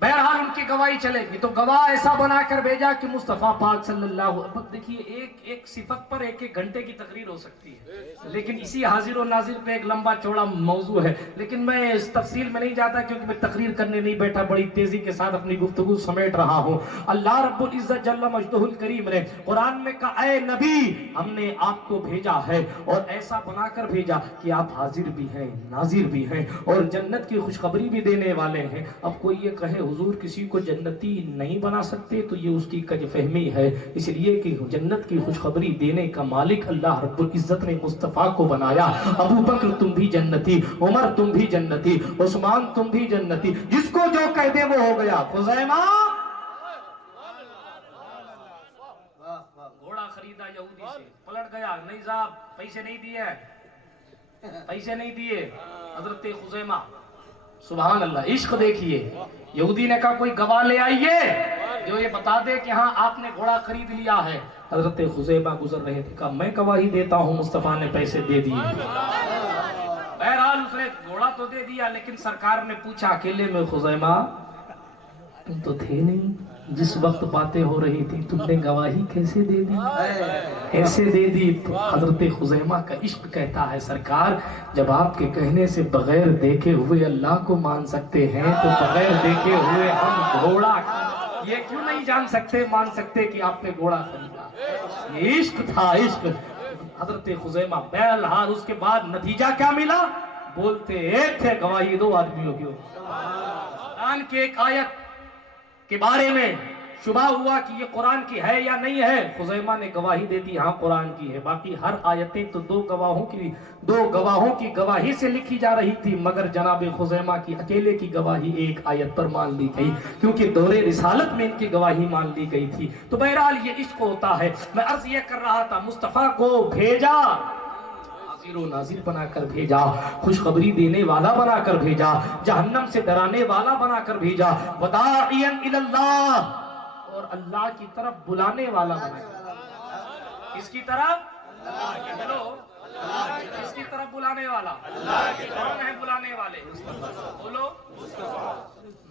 بہرحال ان کی گواہی چلے گی. تو گواہ ایسا بنا کر بھیجا کہ مصطفیٰ پاک صلی اللہ علیہ وسلم. دیکھیے ایک صفت پر ایک گھنٹے کی تقریر ہو سکتی ہے, لیکن اسی حاضر و ناظر پہ ایک لمبا چوڑا موضوع ہے. لیکن میں اس تفصیل میں نہیں جاتا کیونکہ میں تقریر کرنے نہیں بیٹھا, بڑی تیزی کے ساتھ اپنی گفتگو سمیٹ رہا ہوں. اللہ رب العزت جل مجدہ الکریم نے قرآن میں کہا اے نبی ہم نے آپ کو بھیجا ہے, اور ایسا بنا کر بھیجا کہ آپ حاضر بھی ہیں, ناظر بھی ہیں, اور جنت کی خوشخبری بھی دینے والے ہیں. اب کوئی یہ کہے حضور کسی کو جنتی نہیں بنا سکتے, تو یہ اس کی کج فہمی ہے. اس لیے کہ جنت کی خوشخبری دینے کا مالک اللہ رب العزت نے مصطفیٰ کو بنایا. ابو بکر تم بھی جنتی, عمر تم بھی جنتی, عثمان تم بھی جنتی, جس کو جو کہہ دے وہ ہو گیا. خزیمہ گھوڑا خریدا یہودی سے, پلٹ گیا, نہیں صاحب پیسے نہیں دیے, پیسے نہیں دیے. حضرت خزیمہ سبحان اللہ, عشق دیکھیے. یہودی نے کہا کوئی گواہ لے آئیے جو یہ بتا دے کہ ہاں آپ نے گھوڑا خرید لیا ہے. حضرت خزیمہ گزر رہے تھے, کہا میں گواہی دیتا ہوں مصطفیٰ نے پیسے دے دیے. بہرحال اس نے گھوڑا تو دے دیا, لیکن سرکار نے پوچھا اکیلے میں خزیمہ تم تو تھے نہیں جس وقت باتیں ہو رہی تھی, تم نے گواہی کیسے دے دی, کیسے دے دی؟ تو حضرت خزیمہ کا عشق کہتا ہے سرکار جب آپ کے کہنے سے بغیر دیکھے ہوئے اللہ کو مان سکتے ہیں تو بغیر دیکھے ہوئے ہم گھوڑا یہ کیوں نہیں جان سکتے, مان سکتے کہ آپ نے گھوڑا خریدا. یہ عشق تھا, عشق. حضرت خزیمہ بہرحال اس کے بعد نتیجہ کیا ملا؟ بولتے ایک تھے, گواہی دو آدمیوں کی. قرآن کی ایک آیت کے بارے میں شبہ ہوا کہ یہ قرآن کی ہے یا نہیں ہے, خزیمہ نے گواہی دے دی ہاں قرآن کی ہے. باقی ہر آیتیں تو دو گواہوں کی گواہی سے لکھی جا رہی تھی, مگر جناب خزیمہ کی اکیلے کی گواہی ایک آیت پر مان لی گئی کیونکہ دور رسالت میں ان کی گواہی مان لی گئی تھی. تو بہرحال یہ عشق ہوتا ہے. میں عرض یہ کر رہا تھا مصطفیٰ کو بھیجا, حاضر و ناظر بنا کر بھیجا, خوشخبری دینے والا بنا کر بھیجا, جہنم سے ڈرانے والا بنا کر بھیجا, وداعیا الی اللہ, اور اللہ کی طرف بلانے والا بنا کر. اس کی طرف چلو, اس کی طرف بلانے والا. کون ہے بلانے والے؟ بولو,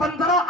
15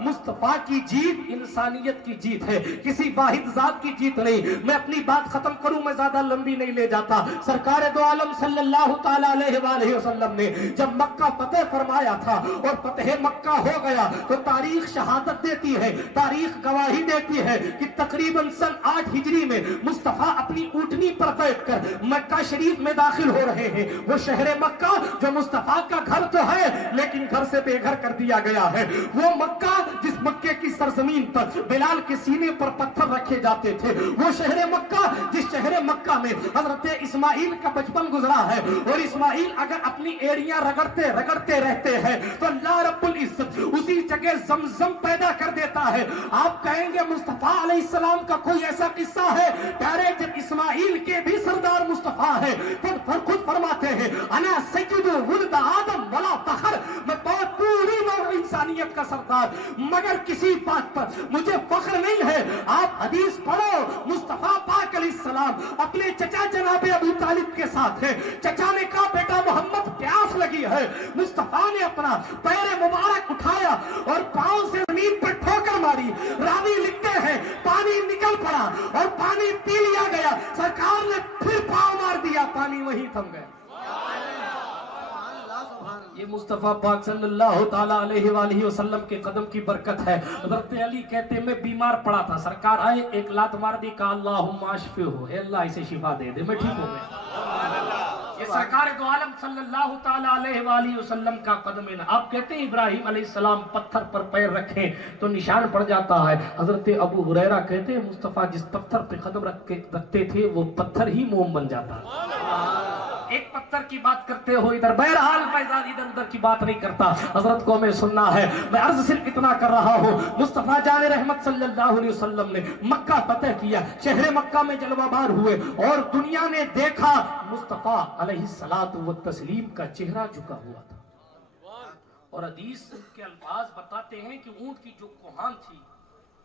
مصطفیٰ کی جیت انسانیت کی جیت ہے، کسی واحد ذات کی جیت نہیں۔ میں اپنی بات ختم کروں، میں زیادہ لمبی نہیں لے جاتا۔ سرکار دو عالم صلی اللہ تعالیٰ علیہ وآلہ وسلم نے جب مکہ فتح فرمایا تھا اور فتح مکہ ہو گیا تو تاریخ شہادت دیتی ہے، تاریخ گواہی دیتی ہے کہ تقریباً سن 8 ہجری میں مصطفیٰ اپنی اونٹنی پر بیٹھ کر مکہ شریف میں داخل ہو رہے ہیں۔ وہ شہر مکہ جو مصطفیٰ کا گھر تو ہے لیکن گھر سے بے گھر کر دیا گیا ہے، وہ مکہ جس مکے کی سرزمین پر بلال کے سینے پر پتھر رکھے جاتے تھے، وہ شہر مکہ جس شہر مکہ میں حضرت اسماعیل کا بچپن گزرا ہے، اور اسماعیل اگر اپنی ایڑیاں رگڑتے رہتے ہیں تو اللہ رب العزت اسی جگہ زمزم پیدا کر دیتا ہے۔ آپ کہیں گے مصطفیٰ علیہ السلام کا کوئی ایسا قصہ ہے؟ پیارے جب اسماعیل کے بھی سردار مصطفیٰ ہے تو خود فرماتے ہیں انا سید ولد آدم ولا فخر، میں بہت پوری نوع انسانیت کا سردار، مگر کسی بات پر مجھے فخر نہیں ہے۔ آپ حدیث پڑھو، مصطفیٰ پاک علیہ السلام اپنے چچا جناب ابو طالب کے ساتھ ہے، چچا نے کہا بیٹا محمد پیاس لگی ہے، مصطفیٰ نے اپنا پیر مبارک اٹھایا اور پاؤں سے زمین پر ٹھوکر ماری، راوی لکھتے ہیں پانی نکل پڑا اور پانی پی لیا گیا، سرکار نے پھر پاؤں مار دیا، پانی وہیں تھم گیا۔ یہ مصطفیٰ پاک صلی اللہ تعالیٰ علیہ وآلہ وسلم کے قدم کی برکت ہے۔ حضرت علی کہتے ہیں میں بیمار پڑا تھا، سرکار آئے ایک لات مار دی، کہا اللہم اشفہ، اے اللہ اسے شفا دے دے، میں ٹھیک ہو گیا۔ یہ سرکار دو عالم صلی اللہ تعالیٰ علیہ وآلہ وسلم کا قدم ہے۔ آپ کہتے ہیں ابراہیم علیہ السلام پتھر پر پیر رکھیں تو نشان پڑ جاتا ہے۔ حضرت ابو ہریرہ کہتے ہیں مصطفیٰ جس پتھر پہ قدم رکھتے تھے وہ پتھر ہی موم بن جاتا۔ ایک پتھر کی بات کرتے ہو ادھر، بہرحال میں ادھر ادھر کی بات نہیں کرتا، حضرت کو ہمیں سننا ہے۔ میں عرض صرف اتنا کر رہا ہوں، مصطفیٰ جان رحمت صلی اللہ علیہ وسلم نے مکہ فتح کیا، شہر مکہ میں جلوہ بار ہوئے اور دنیا نے دیکھا مصطفیٰ علیہ الصلوۃ والتسلیم کا چہرہ جھکا ہوا تھا، اور حدیث کے الفاظ بتاتے ہیں کہ اونٹ کی جو کوہان تھی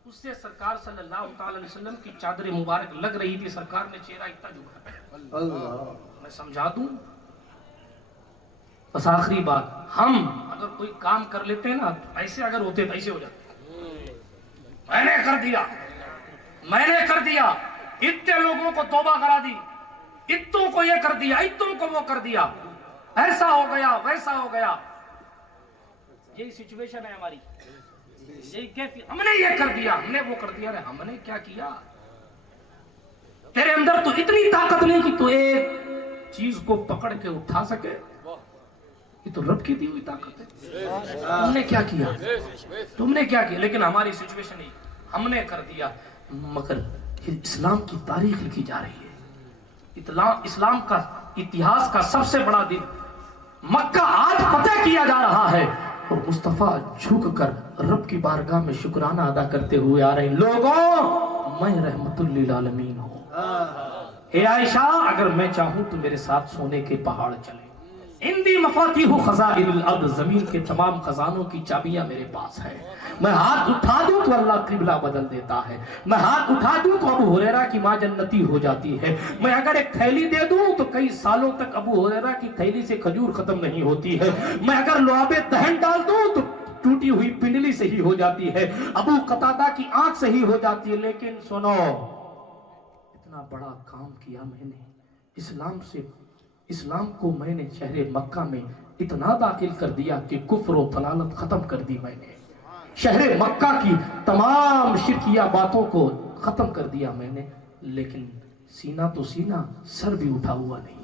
اس سے سرکار صلی اللہ تعالی علیہ وسلم کی چادر مبارک لگ رہی تھی، سرکار نے چہرہ اتنا جھکا۔ میں سمجھا دوں بس آخری بات، ہم اگر کوئی کام کر لیتے ہیں نا، ایسے اگر ہوتے تو ایسے ہو جاتے، میں نے کر دیا، اتنے لوگوں کو توبہ کرا دی، اتوں کو یہ کر دیا، اتوں کو وہ کر دیا، ایسا ہو گیا ویسا ہو گیا۔ یہی سچویشن ہے ہماری، یہی کیفیت، ہم نے یہ کر دیا، ہم نے وہ کر دیا۔ ارے ہم نے کیا کیا؟ تیرے اندر تو اتنی طاقت نہیں کہ تو ایک چیز کو پکڑ کے اٹھا سکے، یہ تو رب کی دی ہوئی طاقت ہے۔ تم نے کیا کیا؟ لیکن ہماری سچویشن نہیں، ہم نے کر دیا۔ مگر اسلام کی تاریخ لکھی جا رہی ہے، اسلام کا اتہاس کا سب سے بڑا دن مکہ آج فتح کیا جا رہا ہے، اور مصطفیٰ جھک کر رب کی بارگاہ میں شکرانہ ادا کرتے ہوئے آ رہے ہیں، لوگوں میں رحمت للعالمین ہوں، اے عائشہ اگر میں چاہوں تو میرے ساتھ سونے کے پہاڑ چلے، اندی مفاتیح خزائن الارض، زمین کے تمام خزانوں کی چابیاں میرے پاس ہیں، میں ہاتھ اٹھا دوں تو اللہ قبلہ بدل دیتا ہے، میں ہاتھ اٹھا دوں تو ابو ہریرہ کی ماں جنتی ہو جاتی ہے، میں اگر ایک تھیلی دے دوں تو کئی سالوں تک ابو ہریرہ کی تھیلی سے کھجور ختم نہیں ہوتی ہے، میں اگر لعاب دہن ڈال دوں تو ٹوٹی ہوئی پنڈلی سے ہی ہو جاتی ہے، ابو قتادہ کی آنکھ سے ہی ہو جاتی ہے۔ لیکن سنو، اتنا بڑا کام کیا میں نے، اسلام کو میں نے شہر مکہ میں اتنا داخل کر دیا کہ کفر و ضلالت ختم کر دی، میں نے شہر مکہ کی تمام شرکیہ باتوں کو ختم کر دیا میں نے، لیکن سینہ تو سینہ، سر بھی اٹھا ہوا نہیں۔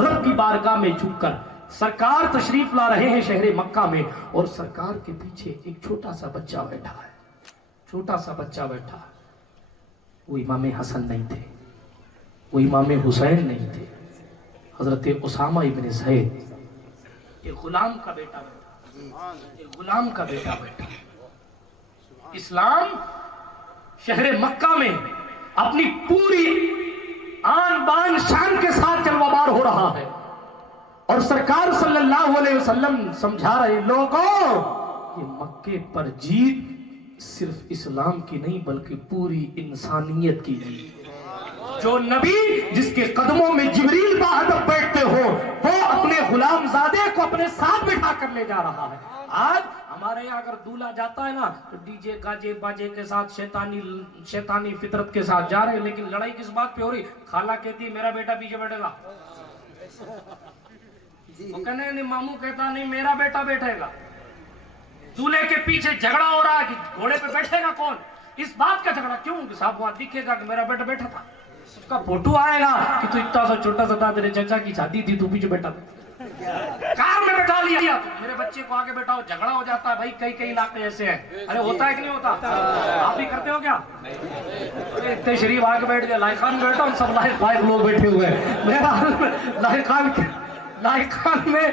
رب کی بارگاہ میں جھک کر سرکار تشریف لا رہے ہیں شہر مکہ میں، اور سرکار کے پیچھے ایک چھوٹا سا بچہ بیٹھا ہے، وہ امام حسن نہیں تھے، وہ امام حسین نہیں تھے، حضرت اسامہ ابن زید، ایک غلام کا بیٹا بیٹا۔ اسلام شہر مکہ میں اپنی پوری آن بان شان کے ساتھ جلوہ بار ہو رہا ہے، اور سرکار صلی اللہ علیہ وسلم سمجھا رہے لوگوں، یہ مکے پر جیت صرف اسلام کی نہیں بلکہ پوری انسانیت کی جیت۔ جو نبی جس کے قدموں میں جبریل باادب بیٹھتے ہو وہ اپنے غلام زادے کو اپنے ساتھ بٹھا کر لے جا رہا ہے. آج ہمارے یہاں اگر دولہا جاتا ہے نا تو ڈی جے گاجے باجے کے ساتھ شیطانی فطرت کے ساتھ جا رہے ہیں. لیکن لڑائی کس بات پہ ہو رہی؟ خالہ کہتی ہے میرا بیٹا پیچھے بیٹھے گا, وہ کہنے نہیں, ماموں کہتا نہیں میرا بیٹا بیٹھے گا. دولہے کے پیچھے جھگڑا ہو رہا ہے کہ گھوڑے پہ بیٹھے گا کون. اس بات کا جھگڑا کیوں کہ صاحب وہاں دکھے گا کہ میرا بیٹا بیٹھا تھا, اس کا فوٹو آئے گا کہ تو اتنا سا چھوٹا سا تھا, تیرے چچا کی شادی تھی تو پیچھے بیٹھا تھا, کار میں بیٹھا لیا تو میرے بچے کو آگے بیٹھاؤ. جھگڑا ہو جاتا ہے بھائی, کئی علاقے ایسے ہیں. ارے ہوتا ہے کہ نہیں ہوتا؟ آپ بھی کرتے ہو کیا؟ اتنے شریف آگے بیٹھ گئے, لائق خان بیٹھا, ہم سب لائق لوگ بیٹھے ہوئے ہیں. میرا لائق خان میں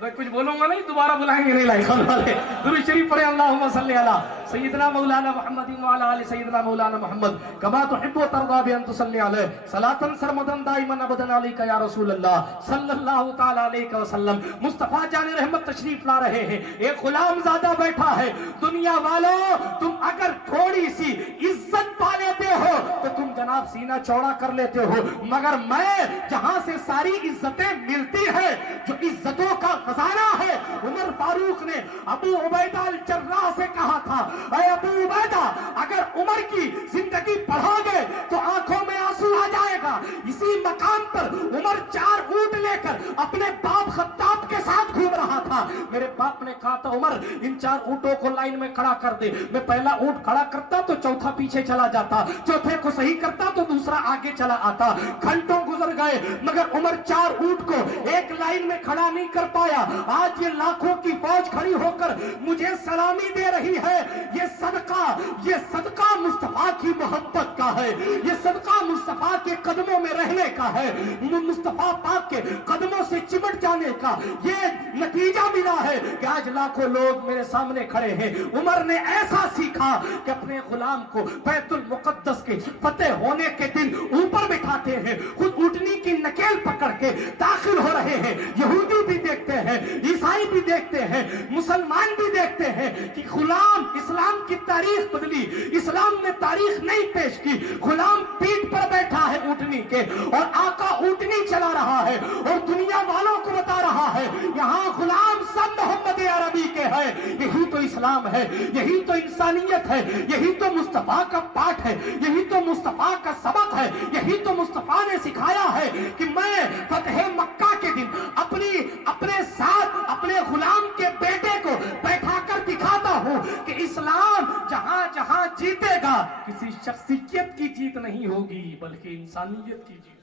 میں کچھ بولوں گا نہیں, دوبارہ بلائیں گے نہیں لائق خان والے. درود شریف پڑھے اللہم صلی علی سیدنا مولانا محمد وعلی آل سیدنا مولانا محمد کما تحب و ترضى بان تصلی علیہ صلاۃ سرمدا دائما ابدا علیک یا رسول اللہ صلی اللہ تعالی علیہ وسلم. مصطفیٰ جان رحمت تشریف لا رہے ہیں. ایک غلام زادہ بیٹھا ہے. دنیا والوں تم اگر تھوڑی سی عزت پا لیتے ہو تو تم جناب سینہ چوڑا کر لیتے ہو, مگر میں جہاں سے ساری عزتیں ملتی ہیں, جو عزتوں کا خزانہ ہے, عمر فاروق نے ابو عبیدہ الجراح سے کہا تھا اے ابو عبیدہ اگر عمر کی زندگی پڑھو گے تو آنکھوں میں آنسو آ جائے گا. اسی مقام پر عمر 4 اونٹ لے کر اپنے باپ خطاب کے ساتھ گھوم رہا تھا. میرے باپ نے کہا تھا عمر ان 4 اونٹوں کو لائن میں کھڑا کر دے. میں پہلا اونٹ کھڑا کرتا تو چوتھا پیچھے چلا جاتا, چوتھے کو صحیح کرتا تو دوسرا آگے چلا آتا. گھنٹوں گزر گئے مگر عمر 4 اونٹ کو ایک لائن میں کھڑا نہیں کر پایا. آج یہ لاکھوں کی فوج کھڑی ہو کر مجھے سلامی دے رہی ہے. یہ صدقہ مصطفیٰ کی محبت کا ہے, یہ صدقہ مصطفیٰ کے قدموں میں رہنے کا ہے, مصطفیٰ پاک کے قدموں سے چمٹ جانے کا یہ نتیجہ ملا ہے کہ آج لاکھوں لوگ میرے سامنے کھڑے ہیں. عمر نے ایسا سیکھا کہ اپنے غلام کو بیت المقدس کے فتح ہونے کے دن اوپر بٹھاتے ہیں, خود اونٹنی کی نکیل پکڑ کے داخل ہو رہے ہیں. یہودی بھی دیکھتے ہیں, عیسائی بھی دیکھتے ہیں, مسلمان بھی دیکھتے ہیں کہ غلام اسلام کی تاریخ بدلی. اسلام نے تاریخ نہیں پیش کی. غلام پیٹھ پر بیٹھا ہے اونٹنی کے اور آقا اونٹنی چلا رہا ہے اور دنیا والوں کو بتا رہا ہے یہاں غلام سب محمد عربی کے ہیں. یہی تو اسلام ہے, یہی تو انسانیت ہے, یہی تو مصطفیٰ کا پاٹ ہے, یہی تو مصطفیٰ کا سبق ہے, یہی تو مصطفیٰ نے سکھایا ہے کہ میں فتح مکہ کے دن اپنے ساتھ اپنے غلام کے بیٹے کو بیٹھا کر دکھاتا ہوں کہ اسلام جہاں جہاں جیتے گا کسی شخصیت کی جیت نہیں ہوگی بلکہ انسانیت کی جیت.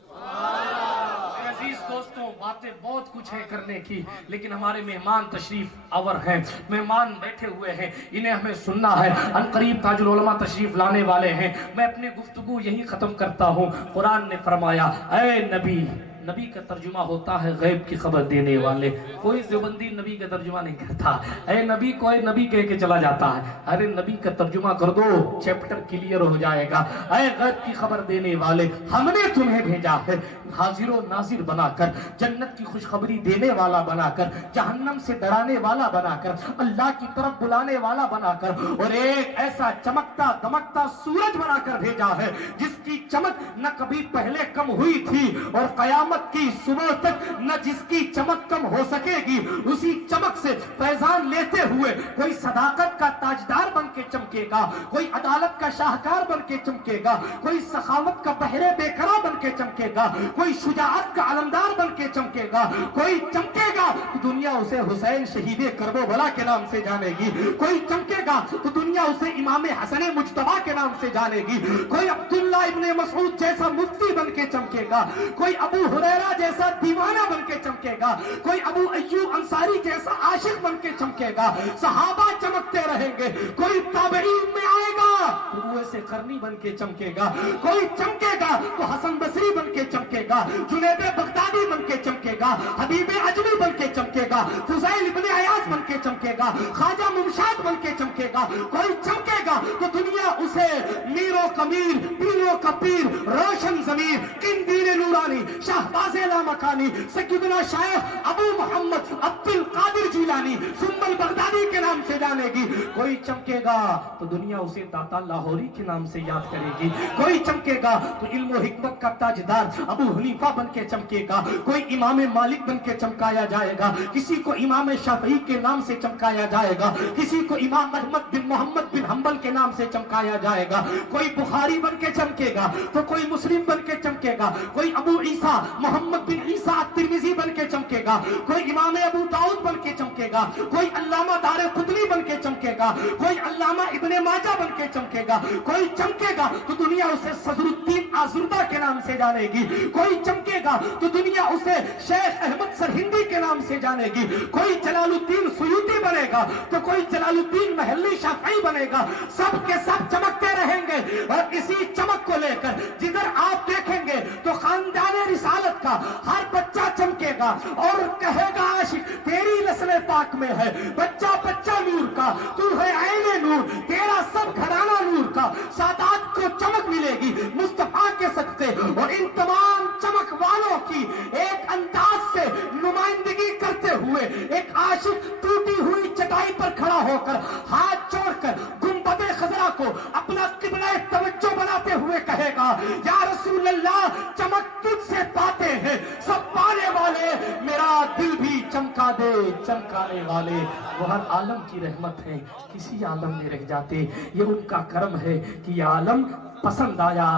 عزیز دوستوں باتیں بہت کچھ ہے کرنے کی, لیکن ہمارے مہمان تشریف آور ہیں, مہمان بیٹھے ہوئے ہیں, انہیں ہمیں سننا ہے. ان قریب تاج العلماء تشریف لانے والے ہیں. میں اپنی گفتگو یہی ختم کرتا ہوں. قرآن نے فرمایا اے نبی, نبی کا ترجمہ ہوتا ہے غیب کی خبر دینے والے. کوئی دیوبندی نبی کا ترجمہ نہیں کرتا. اے نبی کوئی نبی کہہ کے چلا جاتا ہے. ارے نبی کا ترجمہ کر دو, چیپٹر کلیئر ہو جائے گا. اے غیب کی خبر دینے والے, ہم نے تمہیں بھیجا ہے حاضر و ناظر بنا کر, جنت کی خوشخبری دینے والا بنا کر, جہنم سے ڈرانے والا بنا کر, اللہ کی طرف بلانے والا بنا کر, اور ایک ایسا چمکتا دمکتا سورج بنا کر بھیجا ہے جس کی چمک نہ کبھی پہلے کم ہوئی تھی اور قیامت کی صبح تک نہ جس کی چمک کم ہو سکے گی. اسی چمک سے فیضان لیتے ہوئے کوئی صداقت کا تاجدار بن کے چمکے گا, کوئی عدالت کا شاہکار بن کے چمکے گا, کوئی سخاوت کا بہرے بیکرا بن کے چمکے گا, کوئی شجاعت کا علمدار بن کے چمکے گا, کوئی چمکے گا تو دنیا اسے حسین شہید کربو بلا کے نام سے جانے گی, کوئی چمکے گا تو دنیا اسے امام حسن مجتبی کے نام سے جانے گی, کوئی عبداللہ ابن مسعود جیسا مفتی بن کے چمکے گا, کوئی ابو ہریرہ جیسا دیوانہ بن کے چمکے گا, کوئی ابو ایوب انصاری جیسا عاشق بن کے چمکے گا. صحابہ چمکتے رہیں گے, کوئی تابعین میں آئے گا تو وہ سے قرنی بن کے چمکے گا, کوئی چمکے گا تو حسن بصری بن کے چمکے گا, جنید بغدادی بن کے چمکے گا, حبیب عجمی بن کے چمکے گا, فضیل ابن عیاض بن کے چمکے گا, خواجہ ممشاد بن کے چمکے گا. کوئی چمکے گا تو دنیا اسے میر و کمیر, پیروں کا پیر, روشن ضمیر, قندیل نورانی, شہباز لامکانی, سیدنا شیخ ابو محمد عبد القادر جیلانی سنبل بغدادی کے نام سے جانے گی. کوئی چمکے گا تو دنیا اسے داتا لاہوری کے نام سے یاد کرے گی. کوئی چمکے گا تو علم و حکمت کا تاجدار ابو حنیفہ بن کے چمکے گا. کوئی امام مالک بن کے چمکایا جائے گا. کسی کو امام شافعی کے نام سے چمکایا جائے گا. کسی کو امام احمد بن محمد بن حنبل کے نام سے چمکایا جائے گا. کوئی بخاری بن کے چمکے گا تو کوئی مسلم بن کے چمکے گا. کوئی ابو عیسیٰ محمد بن عیسیٰ ترمذی بن کے چمکے گا. کوئی امام ابو داؤد بن کے چمکے گا. کوئی علامہ دارقطنی بن کے چمکے گا. کوئی علامہ ابن ماجہ بن کے چمکے گا. کوئی چمکے گا تو دنیا اسے صدر الدین آزردہ کے نام سے جانے گی. کوئی چمکے گا تو دنیا اسے شیخ احمد سرہندی کے نام سے جانے گی. کوئی جلال الدین سیوطی بنے گا تو کوئی جلال الدین محلی شافعی بنے گا. سب کے سب چمکتے رہیں گے اور اسی چمک کو لے کر جدھر آپ دیکھیں گے تو خاندان رسالت کا ہر بچہ چمکے گا اور کہے گا عاشق تیری نسل پاک میں ہے. بچہ بچہ نور کا تو ہے عین نور, تیرا سب گھرانہ نور کا. سادات کو چمک ملے گی مصطفیٰ کے صدقے اور ان تمام چمک والوں کی ایک انداز سے نمائندگی کرتے ہوئے ایک عاشق ٹوٹی ہوئی چٹائی پر کھڑا ہو کر ہاتھ جوڑ کر گنبد خضرا کو اپنا قبلہ توجہ بناتے ہوئے کہے گا یا رسول اللہ چمک تجھ سے پاتے ہیں سب پانے والے, میرا دل بھی چمکا دے چمکانے والے. وہ ہر عالم کی رحمت ہے, کسی عالم میں رہ جاتے. یہ ان کا کرم ہے کہ یہ عالم پسند آیا.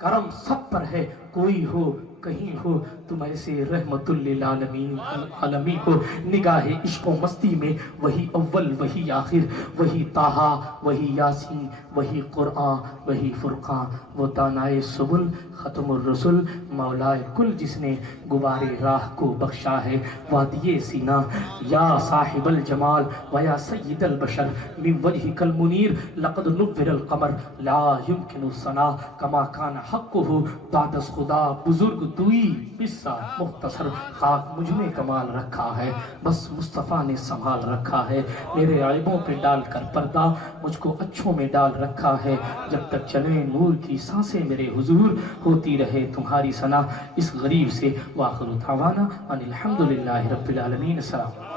کرم سب پر ہے, کوئی ہو کہیں ہو تم ایسے رحمت للعالمین عالمین ہو. نگاہ عشق و مستی میں وہی اول وہی آخر, وہی طٰہٰ وہی یاسین وہی قرآن وہی فرقان, وہ دانائے سبل ختم الرسل مولائے کل جس نے غبارِ راہ کو بخشا ہے. وادی سینا یا صاحب الجمال و یا سید البشر من وجهک المنیر لقد نور القمر لا يمکن الثنا کما کان حقہ بعد از خدا. بزرگ دوئی قصہ مختصر, خاک مجھ میں کمال رکھا ہے بس مصطفیٰ نے سنبھال رکھا ہے. میرے عیبوں پہ ڈال کر پردہ مجھ کو اچھوں میں ڈال رکھا ہے. جب تک چلے نور کی سانسیں میرے حضور ہوتی رہے تمہاری ثنا. اس غریب سے وآخر دعوانا ان الحمدللہ رب العالمین. السلام.